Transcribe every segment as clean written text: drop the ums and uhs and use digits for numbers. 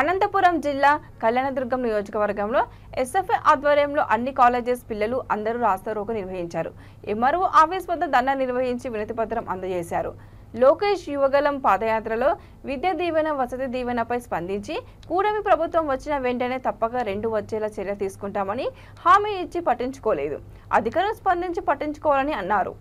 అనంతపురం జిల్లా కళ్యాణదుర్గం నియోజకవర్గంలో ఎస్ఎఫ్ఐ ఆధ్వర్యంలో అన్ని కాలేజెస్ పిల్లలు అందరూ రాస్తారోకో నిర్వహించారు. ఎంఆర్ఓ ఆఫీస్ వద్ద ధర్నా నిర్వహించి వినతిపత్రం అందజేశారు. లోకేష్ యువగలం పాదయాత్రలో విద్యా దీవెన వసతి దీవెనపై స్పందించి కూటమి ప్రభుత్వం వచ్చిన వెంటనే తప్పక 2 వచ్చేలా చర్య తీసుకుంటామని హామీ ఇచ్చి పట్టించుకోలేదు. అధికారులు స్పందించి పట్టించుకోవాలని అన్నారు.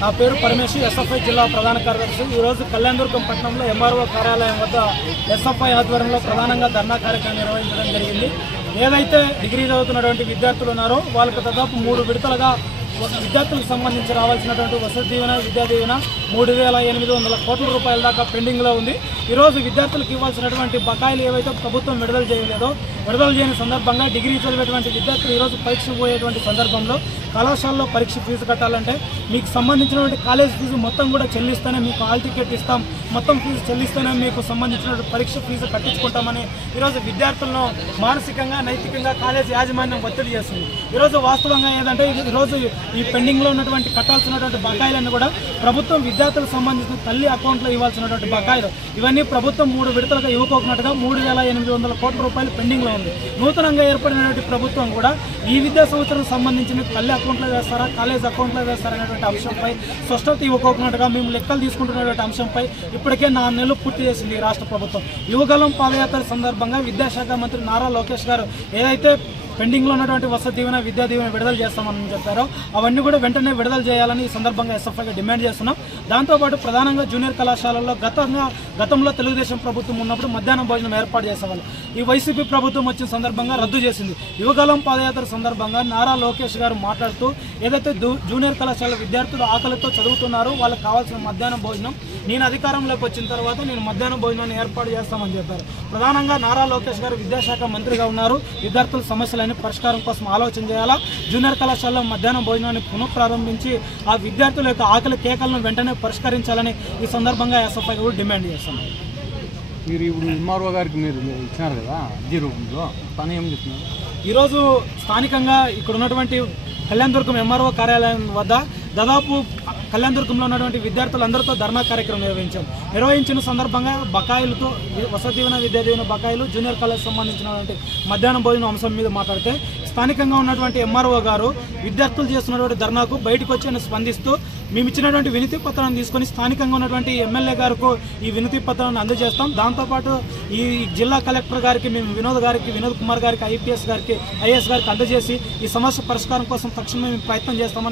నా పేరు పరమేశ్వరి, ఎస్ఎఫ్ఐ జిల్లా ప్రధాన కార్యదర్శి. ఈరోజు కళ్యాణదుర్గం పట్టణంలో ఎంఆర్ఓ కార్యాలయం వద్ద ఎస్ఎఫ్ఐ ఆధ్వర్యంలో ప్రధానంగా ధర్నా కార్యక్రమం నిర్వహించడం జరిగింది. ఏదైతే డిగ్రీ చదువుతున్నటువంటి విద్యార్థులు ఉన్నారో వాళ్ళకు దాదాపు 3 విడతలుగా విద్యార్థులకు సంబంధించి రావాల్సినటువంటి వసతి దీవెన, విద్యా దీవెన 3,800 కోట్ల రూపాయల దాకా పెండింగ్లో ఉంది. ఈరోజు విద్యార్థులకు ఇవ్వాల్సినటువంటి బకాయిలు ఏవైతే ప్రభుత్వం విడుదల చేయలేదో, విడుదల చేయని సందర్భంగా డిగ్రీ చదివేటువంటి విద్యార్థులు ఈరోజు పరీక్ష పోయేటువంటి సందర్భంలో కళాశాలలో పరీక్ష ఫీజు కట్టాలంటే మీకు సంబంధించినటువంటి కాలేజ్ ఫీజు మొత్తం కూడా చెల్లిస్తేనే మీకు హాల్ టికెట్ ఇస్తాం, మొత్తం ఫీజు చెల్లిస్తేనే మీకు సంబంధించినటువంటి పరీక్ష ఫీజు కట్టించుకుంటామని ఈరోజు విద్యార్థులను మానసికంగా, నైతికంగా కాలేజ్ యాజమాన్యం ఒత్తిడి చేస్తుంది. ఈరోజు వాస్తవంగా ఏదంటే ఈరోజు ఈ పెండింగ్లో ఉన్నటువంటి కట్టాల్సినటువంటి బకాయిలన్నీ కూడా ప్రభుత్వం విద్యార్థులకు సంబంధించిన తల్లి అకౌంట్లో ఇవ్వాల్సినటువంటి బకాయిలు ఇవన్నీ ప్రభుత్వం 3 విడతలుగా ఇవ్వకోకున్నట్టుగా 3,800 కోట్ల రూపాయలు పెండింగ్లో ఉంది. నూతనంగా ఏర్పడినటువంటి ప్రభుత్వం కూడా ఈ విద్యా సంవత్సరం సంబంధించిన తల్లి అకౌంట్లో వేస్తారా, కాలేజ్ అకౌంట్లో వేస్తారా అనేటువంటి అంశంపై స్పష్టత ఇవ్వకోకున్నట్టుగా మేము లెక్కలు తీసుకుంటున్నటువంటి అంశంపై ఇప్పటికే 4 నెలలు పూర్తి చేసింది ఈ రాష్ట్ర ప్రభుత్వం. యువగలం పాదయాత్ర సందర్భంగా విద్యాశాఖ మంత్రి నారా లోకేష్ గారు ఏదైతే పెండింగ్లో ఉన్నటువంటి వసతి దీవెన, విద్యా దీవెన విడుదల చేస్తామని చెప్పారో అవన్నీ కూడా వెంటనే విడుదల చేయాలని ఈ సందర్భంగా ఎస్ఎఫ్ఐగా డిమాండ్ చేస్తున్నాం. దాంతోపాటు ప్రధానంగా జూనియర్ కళాశాలల్లో గతంలో తెలుగుదేశం ప్రభుత్వం ఉన్నప్పుడు మధ్యాహ్నం భోజనం ఏర్పాటు చేసేవాళ్ళు. ఈ వైసీపీ ప్రభుత్వం వచ్చిన సందర్భంగా రద్దు చేసింది. యువగలం పాదయాత్ర సందర్భంగా నారా లోకేష్ గారు మాట్లాడుతూ ఏదైతే జూనియర్ కళాశాల విద్యార్థులు ఆకలితో చదువుతున్నారో వాళ్ళకి కావాల్సిన మధ్యాహ్నం భోజనం నేను అధికారంలోకి వచ్చిన తర్వాత నేను మధ్యాహ్నం భోజనాన్ని ఏర్పాటు చేస్తామని చెప్పారు. ప్రధానంగా నారా లోకేష్ గారు విద్యాశాఖ మంత్రిగా ఉన్నారు. విద్యార్థుల సమస్యలు పరిష్కారం కోసం ఆలోచన చేయాలా, జూనియర్ కళాశాలలో మధ్యాహ్నం భోజనాన్ని పునఃప్రారంభించి ఆ విద్యార్థుల యొక్క ఆకలి కేకలను వెంటనే పరిష్కరించాలని ఈ సందర్భంగా ఎస్ఎఫ్ఐ కూడా డిమాండ్ చేస్తున్నారు. మీరు ఇప్పుడు ఎంఆర్ఓ గారికి మీరు ఇచ్చినారు కదా అర్జీ రూపంలో, పని ఏం చెప్తున్నారు? ఈరోజు స్థానికంగా ఇక్కడ ఉన్నటువంటి కళ్యాణదుర్గం ఎంఆర్ఓ కార్యాలయం వద్ద దాదాపు కళ్యాణదుర్గంలో ఉన్నటువంటి విద్యార్థులందరితో ధర్నా కార్యక్రమం నిర్వహించిన సందర్భంగా బకాయిలతో వసతి దీవెన, విద్యా దీవెన బకాయిలు, జూనియర్ కాలేజ్ సంబంధించినటువంటి మధ్యాహ్నం భోజనం అంశం మీద మాట్లాడితే స్థానికంగా ఉన్నటువంటి ఎంఆర్ఓ గారు విద్యార్థులు చేస్తున్నటువంటి ధర్నాకు బయటకు వచ్చి స్పందిస్తూ మేము ఇచ్చినటువంటి వినతి పత్రాన్ని తీసుకొని స్థానికంగా ఉన్నటువంటి ఎమ్మెల్యే గారికి ఈ వినతి పత్రాన్ని అందజేస్తాం. దాంతోపాటు ఈ జిల్లా కలెక్టర్ గారికి మేము వినోద్ కుమార్ గారికి, ఐపీఎస్ గారికి, ఐఏఎస్ గారికి అందజేసి ఈ సమస్య పరిష్కారం కోసం తక్షణమే మేము ప్రయత్నం చేస్తామని